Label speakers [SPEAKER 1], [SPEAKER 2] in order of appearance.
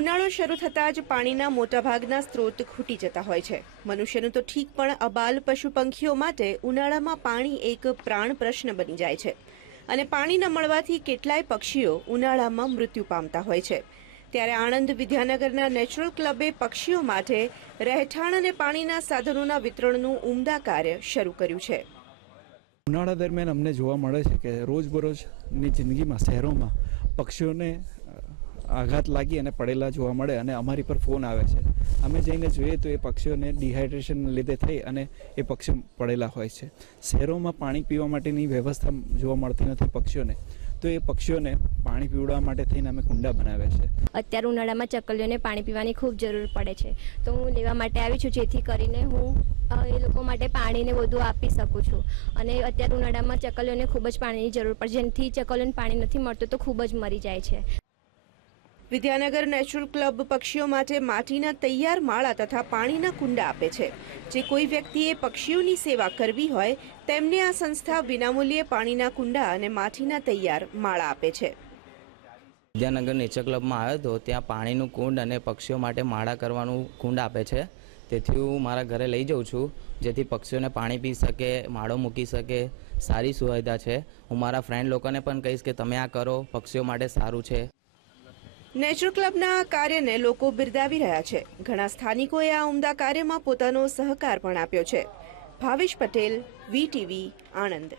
[SPEAKER 1] ઉનાળો શરૂ થતાં જ પાણીના મોટાભાગના સ્ત્રોત ખૂટી જતા હોય છે. મનુષ્યનું તો ઠીક પણ અબાલ પશુ પંખીઓ માટે ઉનાળામાં પાણી એક પ્રાણ પ્રશ્ન બની જાય છે. અને પાણી ન મળવાથી કેટલાય પક્ષીઓ ઉનાળામાં મૃત્યુ પામતા હોય છે. ત્યારે આણંદ વિદ્યાનગરના નેચરલ ક્લબે પક્ષીઓ માટે રહેઠાણ અને પાણીના સાધનોના વિતરણનું ઉમદા કાર્ય શરૂ કર્યું છે.
[SPEAKER 2] ઉનાળા દરમિયાન અમને જોવા મળે છે કે રોજબરોજની જિંદગીમાં, શહેરોમાં પક્ષીઓને આઘાત લાગી અને પડેલા જોવા મળે અને અમારી પર ફોન આવે છે. અમે જઈને જોઈએ તો એ પક્ષીઓને ડિહાઇડ્રેશનને લીધે થઈ અને એ પક્ષીઓ પડેલા હોય છે. શહેરોમાં પાણી પીવા માટેની વ્યવસ્થા જોવા મળતી નથી પક્ષીઓને. તો એ પક્ષીઓને પાણી પીવડાવવા માટે થઈને અમે કુંડા બનાવ્યા છે.
[SPEAKER 3] અત્યારે ઉનાળામાં ચકલીઓને પાણી પીવાની ખૂબ જરૂર પડે છે. તો હું લેવા માટે આવી છું જેથી કરીને હું એ લોકો માટે પાણીને બધું આપી શકું છું. અને અત્યારે ઉનાળામાં ચકલીઓને ખૂબ જ પાણીની જરૂર પડે જેનાથી ચકલીઓને પાણી નથી મળતું તો ખૂબ જ મરી જાય છે.
[SPEAKER 1] વિદ્યાનગર નેચરલ ક્લબ પક્ષીઓ માટે માટીના તૈયાર માળા તથા પાણીના કુંડા આપે છે. જે કોઈ વ્યક્તિએ પક્ષીઓની સેવા કરવી હોય, તેમને આ સંસ્થા વિનામૂલ્યે પાણીના કુંડા અને માટીના તૈયાર માળા આપે છે.
[SPEAKER 4] વિદ્યાનગર નેચર ક્લબમાં આવ્યો હતો, ત્યાં પાણીનું કુંડ અને પક્ષીઓ માટે માળા કરવાનું કુંડ આપે છે. તેથી હું મારા ઘરે લઈ જાઉં છું, જેથી પક્ષીઓને પાણી પી શકે, માળો મૂકી શકે, સારી સુવિધા છે. હું મારા ફ્રેન્ડ લોકોને પણ કહીશ કે તમે આ કરો, પક્ષીઓ માટે સારું છે.
[SPEAKER 1] નેચરલ ક્લબના કાર્યને લોકો બિરદાવી રહ્યા છે. ઘણા સ્થાનિકોએ આ ઉમદા કાર્યમાં પોતાનો સહકાર પણ આપ્યો છે. ભાવેશ પટેલ વીટીવી આણંદ.